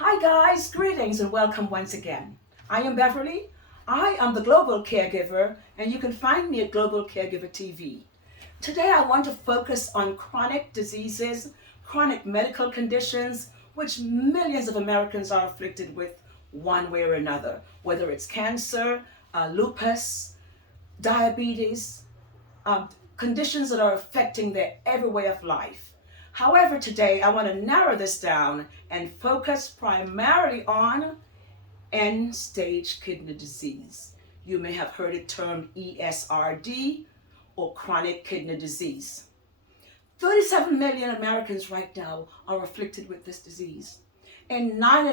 Hi guys, greetings and welcome once again. I am Beverly. I am the Global Caregiver and you can find me at Global Caregiver TV. Today I want to focus on chronic diseases, chronic medical conditions, which millions of Americans are afflicted with one way or another, whether it's cancer, lupus, diabetes, conditions that are affecting their every way of life. However, today I want to narrow this down and focus primarily on end-stage kidney disease. You may have heard it termed ESRD or chronic kidney disease. 37 million Americans right now are afflicted with this disease. And 9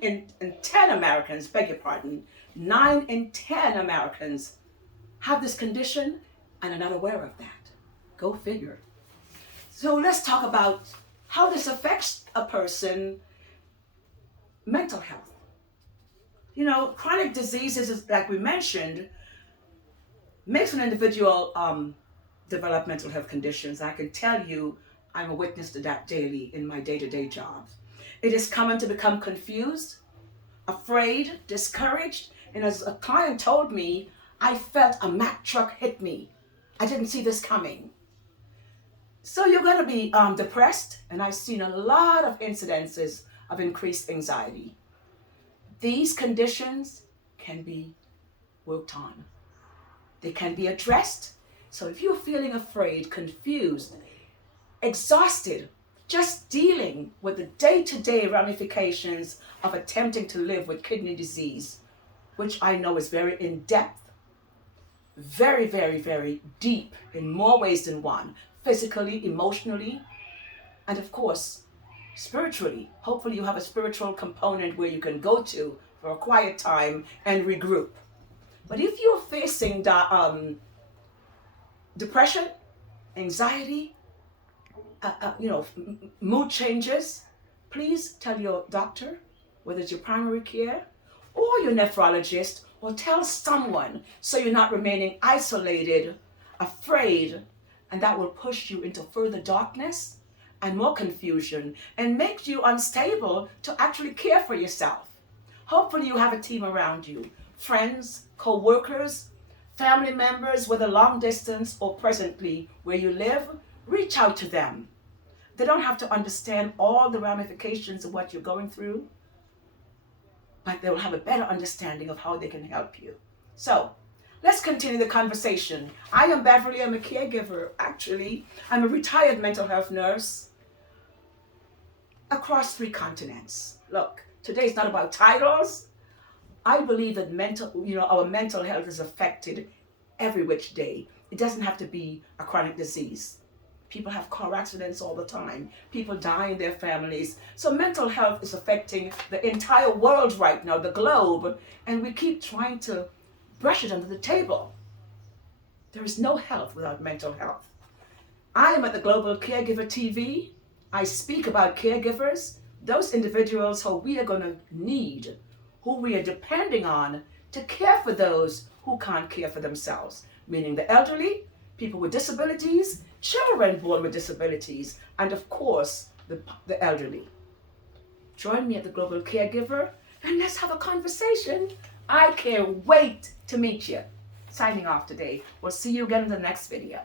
in 10 Americans, beg your pardon, 9 in 10 Americans have this condition and are not aware of that. Go figure. So let's talk about how this affects a person's mental health. You know, chronic diseases, like we mentioned, makes an individual develop mental health conditions. I can tell you, I'm a witness to that daily in my day-to-day jobs. It is common to become confused, afraid, discouraged, and as a client told me, I felt a Mack truck hit me. I didn't see this coming. So you're going to be depressed, and I've seen a lot of incidences of increased anxiety. These conditions can be worked on. They can be addressed. So if you're feeling afraid, confused, exhausted, just dealing with the day-to-day ramifications of attempting to live with kidney disease, which I know is very in-depth, very, very, very deep in more ways than one, physically, emotionally, and of course, spiritually. Hopefully you have a spiritual component where you can go to for a quiet time and regroup. But if you're facing depression, anxiety, mood changes, please tell your doctor, whether it's your primary care or your nephrologist, or tell someone so you're not remaining isolated, afraid, and that will push you into further darkness and more confusion and make you unstable to actually care for yourself. Hopefully you have a team around you, friends, co-workers, family members, whether long distance or presently where you live. Reach out to them. They don't have to understand all the ramifications of what you're going through, but they will have a better understanding of how they can help you. So, let's continue the conversation. I am Beverly. I'm a caregiver. Actually, I'm a retired mental health nurse across 3 continents. Look, today is not about titles. I believe that our mental health is affected every which day. It doesn't have to be a chronic disease. People have car accidents all the time. People die in their families. So mental health is affecting the entire world right now, the globe, and we keep trying to brush it under the table. There is no health without mental health. I am at the Global Caregiver TV. I speak about caregivers, those individuals who we are going to need, who we are depending on to care for those who can't care for themselves, meaning the elderly, people with disabilities, children born with disabilities, and of course, the elderly. Join me at the Global Caregiver and let's have a conversation. I can't wait to meet you. Signing off today. We'll see you again in the next video.